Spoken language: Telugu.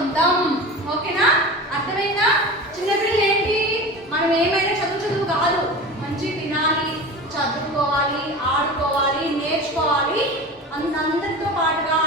సొంతం. ఓకేనా? అర్థమైందా? చిన్నపిల్లలు ఏంటి, మనం ఏమైనా చదువు కాదు, మంచి తినాలి, చదువుకోవాలి, ఆడుకోవాలి, నేర్చుకోవాలి, అందరితో పాటుగా